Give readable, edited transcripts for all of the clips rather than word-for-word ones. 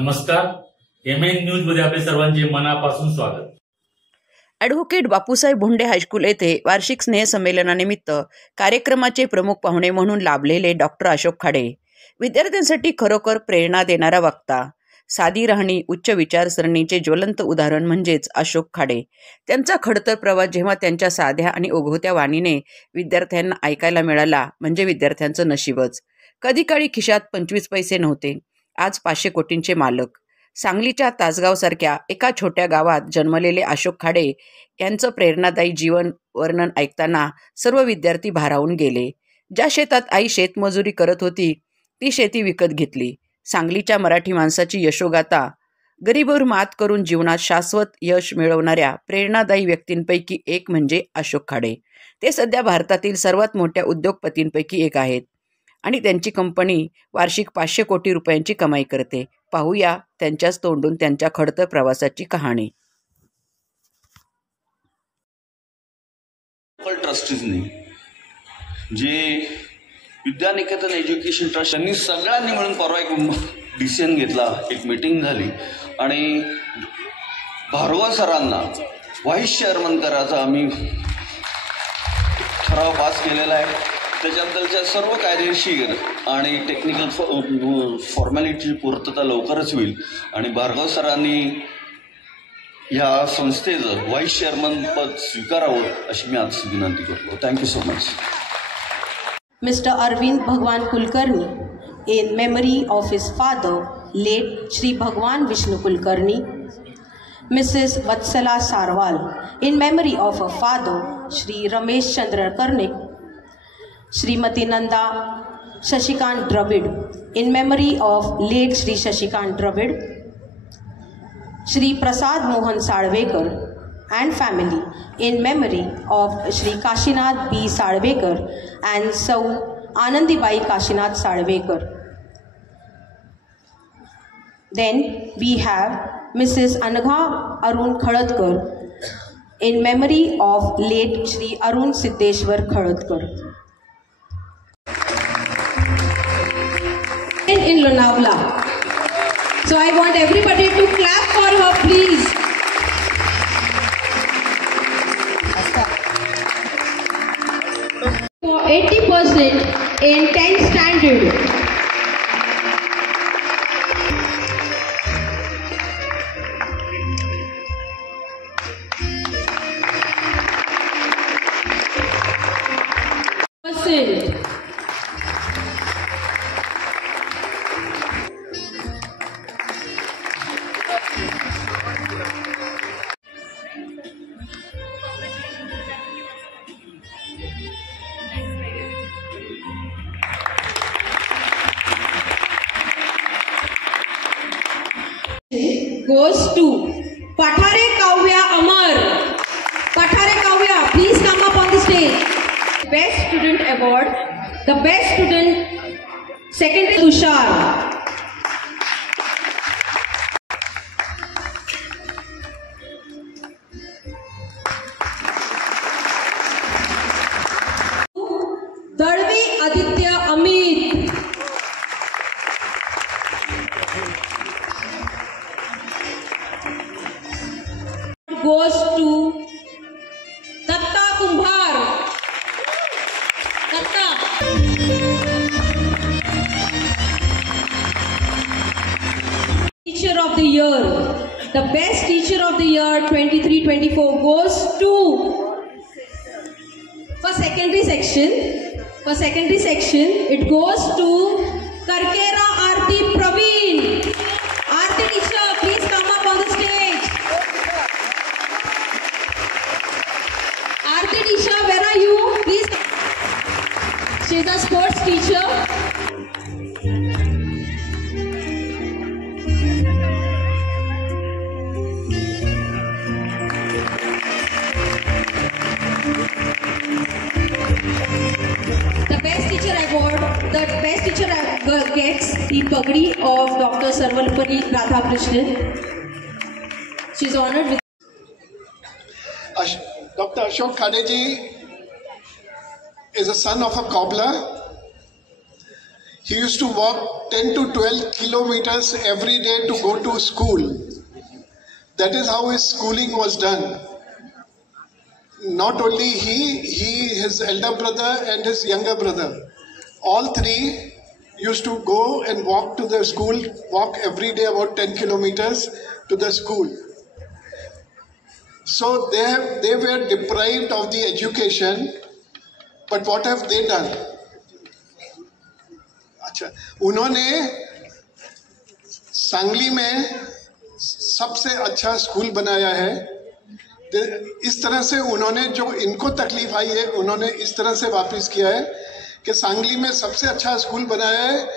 नमस्कार, MN news मध्ये आपले सर्वांचे मनापासून स्वागत। ॲडव्होकेट बापूसाहेब भोंडे हायस्कूल येथे वार्षिक स्नेहसंमेलनानिमित्त कार्यक्रमाचे प्रमुख पाहुणे म्हणून लाभलेले डॉक्टर अशोक खाडे, विद्यार्थ्यांसाठी खरोखर प्रेरणा देणारा वक्ता, साधी राहणी उच्च विचारसरणीचे ज्वलंत उदाहरण म्हणजेच अशोक खाडे। त्यांचा खडतर प्रवास जेव्हा त्यांच्या साध्या आणि ओघवत्या वाणीने विद्यार्थ्यांना ऐकायला मिळाला म्हणजे विद्यार्थ्यांचं नशीबच। कधी काळी खिशात 25 पैसे नव्हते, आज 500 कोटींचे मालक। सांगलीच्या तासगावसारख्या एका छोट्या गावात जन्मलेले अशोक खाडे यांचं प्रेरणादायी जीवन वर्णन ऐकताना सर्व विद्यार्थी भारावून गेले। ज्या शेतात आई शेतमजुरी करत होती ती शेती विकत घेतली। सांगलीच्या मराठी माणसाची यशोगाथा, गरिबीवर मात करून जीवनात शाश्वत यश मिळवणाऱ्या प्रेरणादायी व्यक्तींपैकी एक म्हणजे अशोक खाडे। ते सध्या भारतातील सर्वात मोठ्या उद्योगपतींपैकी एक आहेत आणि त्यांची कंपनी वार्षिक 500 कोटी रुपयांची कमाई करते। पाहूया त्यांच्याच तोंडून त्यांच्या खडतर प्रवासाची कहाणी। ट्रस्टीजनी जे विद्यानिकेतन एज्युकेशन ट्रस्ट यांनी सगळ्यांनी मिळून परवा एक डिसिजन घेतला, एक मीटिंग झाली आणि भार्गव सरांना व्हाईस चेअरमन करायचा आम्ही ठराव पास केलेला आहे। त्याच्याबद्दलच्या सर्व कायदेशीर आणि टेक्निकल फॉर्मॅलिटीची पूर्तता लवकरच होईल आणि भार्गव सरांनी या संस्थेचं व्हाईस चेअरमन पद स्वीकारावं अशी मी आज विनंती करतो। Thank you so much. Mr. Arvind Bhagwan Kulkarni, in memory of his father, late Shri Bhagwan Vishnu Kulkarni. Mrs. Vatsala Sarwal, in memory of her father, Shri Ramesh Chandra Karnik. Srimati Nanda Shashikant Dravid, in memory of late Shri Shashikant Dravid. Shri Prasad Mohan Salvekar and family, in memory of Shri Kashinath B. Salvekar and Sau Anandibai Kashinath Salvekar. Then we have Mrs. Anagha Arun Khadatkar, in memory of late Shri Arun Siddeshwar Khadatkar. In Lonavala. So I want everybody to clap for her, please. For 80% in 10th standard. Goes to Pathare Kavya Amar. Pathare Kavya, please come up on the stage. Best Student Award. The best student, second is Tushar. Darvi Aditya Amit. Goes to Datta Kumbhar. Datta. Teacher of the year. The best teacher of the year 23-24 goes to for secondary section it goes to Karkera Aarti Praveen. Aarti teacher, please come up on the stage. Aarti teacher, where are you? Please. She is a sports teacher. The best teacher gets the pagdi of Dr. Sarvalpalli Radhakrishnan. She is honored with Dr. Ashok Khade ji is a son of a cobbler. He used to walk 10 to 12 kilometers every day to go to school. That is how his schooling was done. Not only he, his elder brother and his younger brother, all three used to go and walk to the school, walk every day about 10 kilometers to the school. So they were deprived of the education, but what have they done? अच्छा, उन्होंने सांगली में सबसे अच्छा school बनाया है। इस तरह से उन्होंने जो इनको तकलीफ आई है उन्होंने इस तरह से वापस किया है कि सांगली में सबसे अच्छा स्कूल बनाया है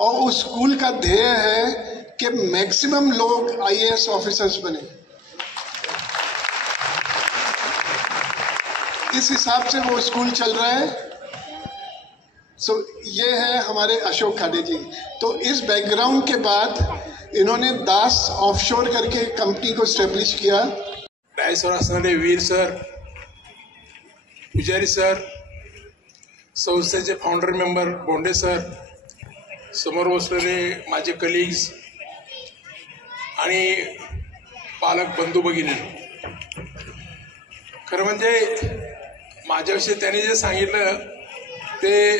और उस स्कूल का ध्येय है कि मैक्सिमम लोग IAS ऑफिसर्स बने। इस हिसाब से वो स्कूल चल रहा है। ये है हमारे अशोक खाड़े जी। तो इस बैकग्राउंड के बाद इन्होंने दास ऑफशोर करके कंपनी को स्टैब्लिश किया। डायसवर असणारे वीर सर, पुजारी सर, संस्थेचे फाउंडर मेंबर बोंडे सर, समोर बसलेले माझे कलिग्स आणि पालक बंधू भगिनी, खरं म्हणजे माझ्याविषयी त्यांनी जे सांगितलं ते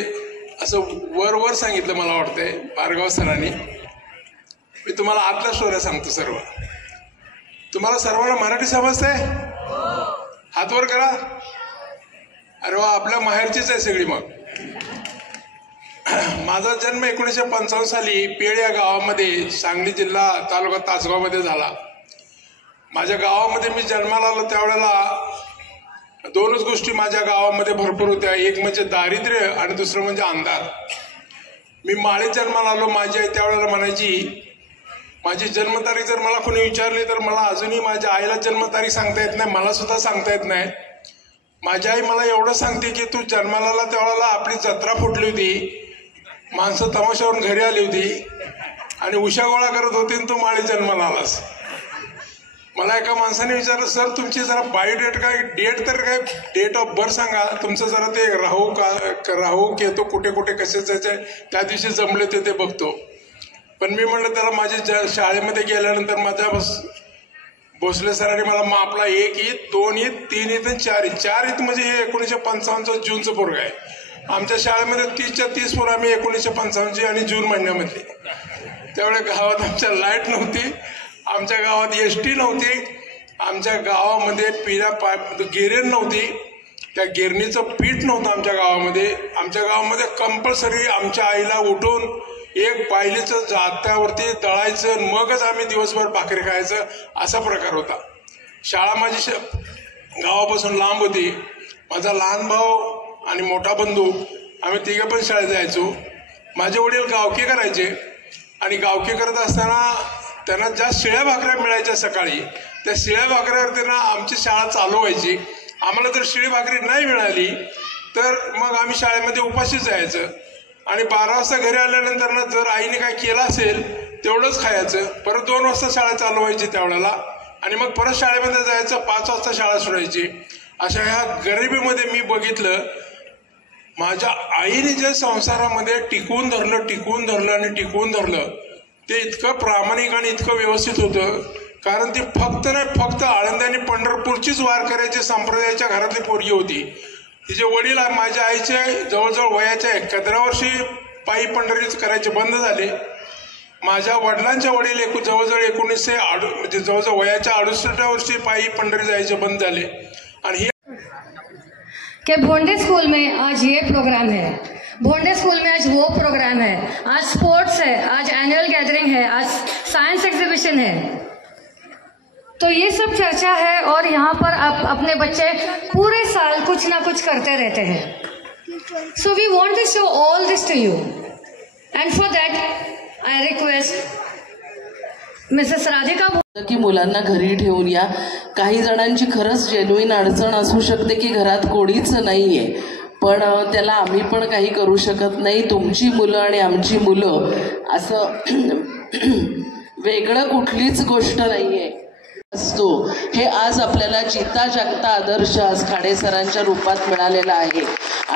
असं वर सांगितलं मला वाटतंय भार्गव सरांनी। मी तुम्हाला आतल्या स्टोऱ्या सांगतो सर्व। तुम्हाला सर्वांना मराठी समजतंय? हात वर करा। अरे वा, आपल्या माहेरचीच आहे सगळी। मग माझा जन्म 1955 साली पेळ या गावामध्ये, सांगली जिल्हा तालुका तासगावमध्ये झाला। माझ्या गावामध्ये मी जन्माला आलो त्यावेळेला दोनच गोष्टी माझ्या गावामध्ये भरपूर होत्या, एक म्हणजे दारिद्र्य आणि दुसरं म्हणजे अंधार। मी माळीत जन्माला आलो। माझी आई त्यावेळेला म्हणायची, माझी जन्मतारीख जर मला कोणी विचारली तर मला अजूनही माझ्या आईला जन्मतारीख सांगता येत नाही, मला सुद्धा सांगता येत नाही। माझी आई मला एवढं सांगते की तू जन्माला आला त्यावेळेला आपली जत्रा फुटली होती, माणसं तमाशावरून घरी आली होती आणि उशा गोळा करत होती आणि तू माळीत जन्माला आलास। मला एका माणसाने विचारलं, सर तुमची जरा बायोडेट काय, डेट तर काय, डेट ऑफ बर्थ सांगा तुमचं, जरा ते राहू केतो कुठे कुठे कसे जायचे त्या दिवशी जमले ते बघतो। पण मी म्हणलं त्याला माझ्या शाळेमध्ये गेल्यानंतर माझ्या भोसले सरांनी मला मापला 1 ईद 2 ईद 3 ईद आणि 4 ईद। 4 ईद म्हणजे हे 1955 जूनचं पोरग आहे। आमच्या शाळेमध्ये 30च्या 30 पोरं आम्ही 1955 आणि जून महिन्यामध्ये। त्यावेळेस गावात आमच्या लाईट नव्हती, आमच्या गावात ST नव्हती, आमच्या गावामध्ये गिरण नव्हती, त्या गिरणीचं पीठ नव्हतं आमच्या गावामध्ये। आमच्या गावामध्ये कंपल्सरी आमच्या आईला उठून एक पायलीचं जात्यावरती दळायचं, मगच आम्ही दिवसभर भाकरी खायचं, असा प्रकार होता। शाळा माझी गावापासून लांब होती। माझा लहान भाऊ आणि मोठा बंधू आम्ही तिघे पण शाळेत जायचो। माझे वडील गावकी करायचे आणि गावकी करत असताना त्यांना ज्या शिळ्या भाकऱ्या मिळायच्या सकाळी, त्या शिळ्या भाकऱ्यावर त्यांना आमची शाळा चालू व्हायची। आम्हाला जर शिळी भाकरी नाही मिळाली तर मग आम्ही शाळेमध्ये उपाशी जायचं आणि 12 वाजता घरी आल्यानंतर ना जर आईने काय केलं असेल तेवढंच खायचं। परत 2 वाजता शाळा चालू व्हायची त्यावेळेला आणि मग परत शाळेमध्ये जायचं, 5 वाजता शाळा सुटायची। अशा ह्या गरिबीमध्ये मी बघितलं माझ्या आईने जे संसारामध्ये टिकवून धरलं ते इतकं प्रामाणिक आणि इतकं व्यवस्थित होतं, कारण ती फक्त आळंदी आणि पंढरपूरचीच वारकऱ्याची संप्रदायाच्या घरातली पोरगी होती। तिचे वडील माझ्या आईचे जवळजवळ वयाच्या 71 वर्षी पायी पंढरीच करायचे बंद झाले। माझ्या वडिलांचे वडील जवळजवळ वयाच्या 68 वर्षी पायी पंढरी जायचे बंद झाले। आणि कि भोंडे स्कूल में आज ये प्रोग्राम है, भोंडे स्कूल में आज वो प्रोग्राम है, आज स्पोर्ट्स है, आज एनुअल गैदरिंग है, आज साइंस एग्जीबिशन है। तो ये सब चर्चा है और यहाँ पर आप अपने बच्चे पूरे साल कुछ ना कुछ करते रहते हैं। So we want to show all this to you and for that I request Mrs Radhika की मुलांना घरी ठेवून या। काही जणांची खरंच जेन्युइन अडचण असू शकते की घरात कोणीच नाहीये, पण त्याला आम्ही पण काही करू शकत नाही। तुमची मुलं आणि आमची मुलं असं वेगळं कुठलीच गोष्ट नाहीये। असतो हे आज आपल्याला जिता जागता आदर्श आज खाडे सरांच्या रूपात मिळालेला आहे.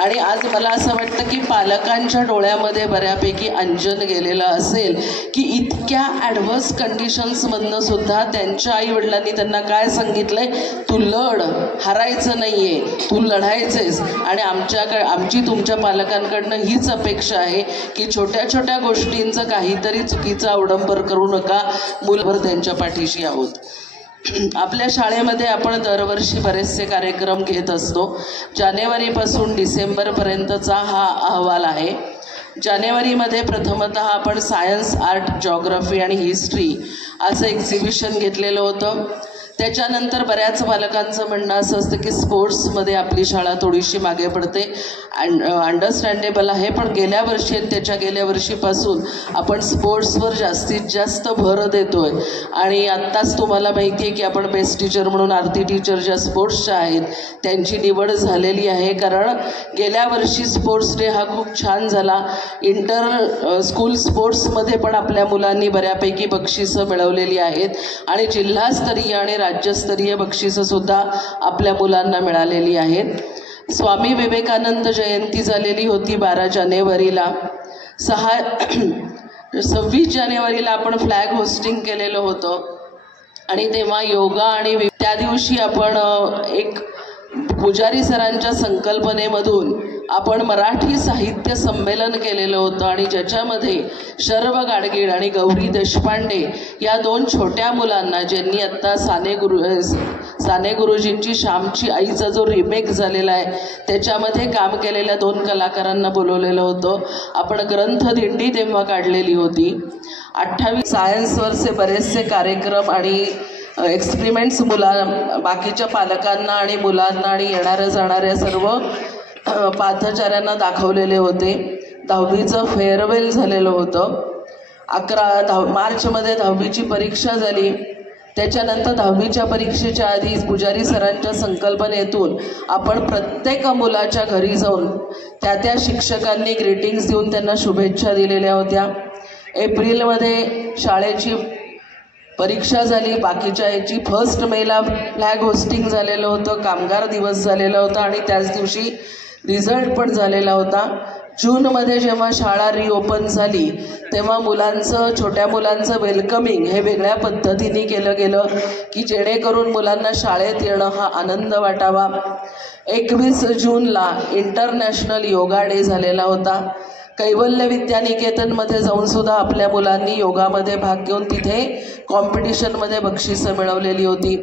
आणि आज मला असं वाटतं की पालकांच्या डोळ्यामध्ये बऱ्यापैकी अंजन गेलेलं असेल की इतक्या ॲडव्हर्स कंडिशन्समधनं सुद्धा त्यांच्या आईवडिलांनी त्यांना काय सांगितलंय, तू लढ, हारायचं नाहीये, तू लढायचेस. आणि आमची तुमच्या पालकांकडनं हीच अपेक्षा आहे की छोट्या छोट्या गोष्टींचं काहीतरी चुकीचा अवडंबर करू नका, मुलभर त्यांच्या पाठीशी आहोत. आपल्या शाळेमध्ये आपण दरवर्षी बरेचसे कार्यक्रम घेत असतो. जानेवारीपासून डिसेंबरपर्यंतचा हा अहवाल आहे. जानेवारीमध्ये प्रथमतः आपण सायन्स, आर्ट, जॉग्रफी आणि हिस्ट्री असं एक्झिबिशन घेतलेलं होतं. त्याच्यानंतर बऱ्याच पालकांचं म्हणणं असं असतं की स्पोर्ट्समध्ये आपली शाळा थोडीशी मागे पडते. अंडरस्टँडेबल आहे, पण गेल्या वर्षी आणि त्याच्या गेल्या वर्षीपासून आपण स्पोर्ट्सवर जास्तीत जास्त भर देतोय. आणि आत्ताच तुम्हाला माहिती आहे की आपण बेस्ट टीचर म्हणून आरती टीचर ज्या स्पोर्ट्सच्या आहेत त्यांची निवड झालेली आहे. कारण गेल्या वर्षी स्पोर्ट्स डे हा खूप छान झाला. इंटर स्कूल स्पोर्ट्समध्ये पण आपल्या मुलांनी बऱ्यापैकी बक्षिसं मिळवलेली आहेत आणि जिल्हास्तरीय आणि राज्यस्तरीय बक्षिसंसुद्धा आपल्या मुलांना मिळालेली आहेत. स्वामी विवेकानंद जयंती झालेली होती 12 जानेवारीला. 26 जानेवारीला आपण फ्लॅग होस्टिंग केलेलं होतं आणि तेव्हा योगा आणि त्या दिवशी आपण एक पुजारी सरांच्या संकल्पनेमधून आपण मराठी साहित्य संमेलन केलेलं होतं आणि ज्याच्यामध्ये शर्व गाडगीळ आणि गौरी देशपांडे या 2 छोट्या मुलांना, ज्यांनी आत्ता साने गुरुजींची श्यामची आईचा जो रिमेक झालेला आहे त्याच्यामध्ये काम केलेल्या 2 कलाकारांना बोलवलेलं होतं. आपण ग्रंथदिंडी तेव्हा काढलेली होती. 28 सायन्सवरचे बरेचसे कार्यक्रम आणि एक्सपेरिमेंट्स बाकीच्या पालकांना आणि मुलांना आणि येणाऱ्या जाणाऱ्या सर्व पाथचाऱ्यांना दाखवलेले होते. 10वीचं फेअरवेल झालेलं होतं. 11 मार्चमध्ये 10वीची परीक्षा झाली. त्याच्यानंतर 10वीच्या परीक्षेच्या आधी पुजारी सरांच्या संकल्पनेतून आपण प्रत्येक मुलाच्या घरी जाऊन त्या शिक्षकांनी ग्रीटिंग्स देऊन त्यांना शुभेच्छा दिलेल्या होत्या. एप्रिलमध्ये शाळेची परीक्षा झाली. बाकीच्या याची 1 मेला फ्लॅग होस्टिंग झालेलं होतं, कामगार दिवस झालेला होता आणि त्याच दिवशी रिझल्ट पण झालेला होता. जूनमध्ये जेव्हा शाळा रिओपन झाली तेव्हा छोट्या मुलांचं वेलकमिंग हे वेगळ्या पद्धतीने केलं गेलं की जेणेकरून मुलांना शाळेत येणं हा आनंद वाटावा. 21 जूनला इंटरनॅशनल योगा डे झालेला होता. कैवल्य विद्यानिकेतनमध्ये जाऊन सुद्धा आपल्या मुलांनी योगामध्ये भाग घेऊन तिथे कॉम्पिटिशनमध्ये बक्षिसं मिळवलेली होती.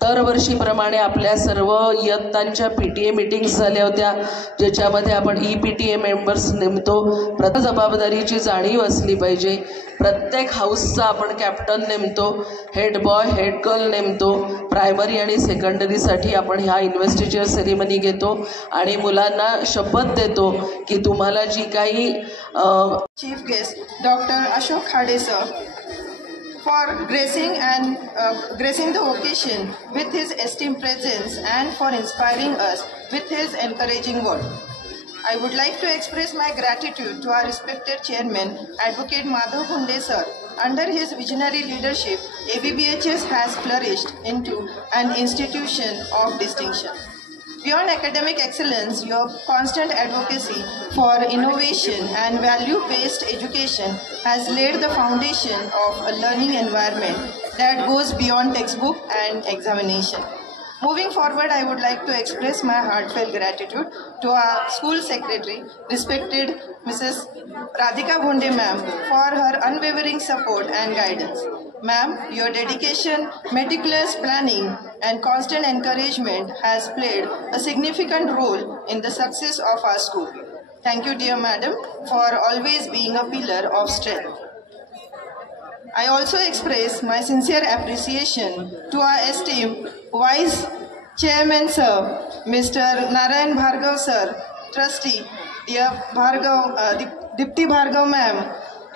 दरवर्षीप्रमाणे आपल्या सर्व इयत्तांच्या PTA मीटिंग्स झाल्या होत्या ज्याच्यामध्ये आपण EPTA मेंबर्स नेमतो. प्रथम जबाबदारीची जाणीव असली पाहिजे. प्रत्येक हाऊसचा आपण कॅप्टन नेमतो, हेड बॉय हेड गर्ल नेमतो. प्रायमरी आणि सेकंडरीसाठी आपण ह्या इन्व्हेस्टिचर सेरेमनी घेतो आणि मुलांना शपथ देतो की तुम्हाला जी काही chief guest doctor Ashok Khade sir for gracing the occasion with his esteemed presence and for inspiring us with his encouraging word. I would like to express my gratitude to our respected chairman, Advocate Madhav Bhunde sir. Under his visionary leadership, ABBHS has flourished into an institution of distinction. Beyond academic excellence, your constant advocacy for innovation and value-based education has laid the foundation of a learning environment that goes beyond textbook and examination. Moving forward, I would like to express my heartfelt gratitude to our school secretary, respected Mrs. Radhika Bhunde ma'am, for her unwavering support and guidance. Ma'am, your dedication, meticulous planning, and constant encouragement has played a significant role in the success of our school. Thank you, dear madam, for always being a pillar of strength. I also express my sincere appreciation to our esteemed Vice Chairman Sir, Mr. Narayan Bhargav Sir, Trustee, dear Dipti Bhargav Ma'am.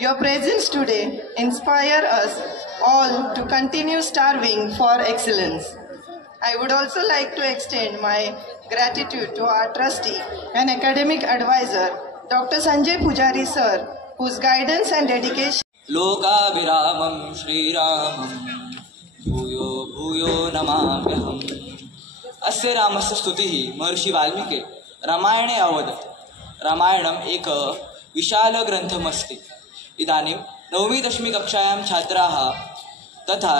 Your presence today inspire us all to continue striving for excellence. I would also like to extend my gratitude to our trustee and academic advisor, Dr. Sanjay Pujari Sir, whose guidance and dedication. लोकाभिरामं श्रीरामं भूयो भूयो भूयो नमाम्यहम्। अस्य रामस्य स्तुतिः महर्षि वाल्मीकि रामायणे अवदत्। रामायणम् एक विशालग्रन्थमस्ति। इदानीं 9वी-10वी कक्षायां छात्राः तथा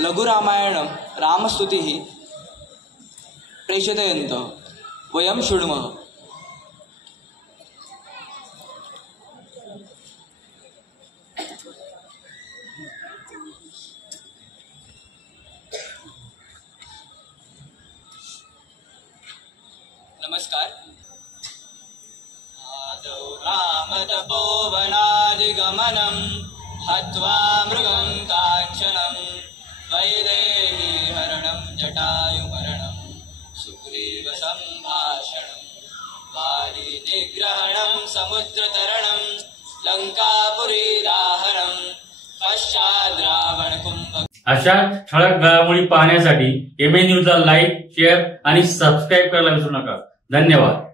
लघुरामायणं रामस्तुतिः प्रेषयन्तः वयं शृणुमः। नमस्कार। आदौ रामतपोवनादिगमनं हत्वा मृगं काञ्चनं वैदेहीहरणं जटायुमरणं सुग्रीवसम्भाषणं वालीनिग्रहणं समुद्रतरणं लङ्कापुरीदाहनं पश्चाद् रावणकुम्भ। अशा ठळक घडामोडी पाहण्यासाठी MN न्यूजला लाईक, शेअर आणि सबस्क्राईब करायला विसरू नका। धन्यवाद।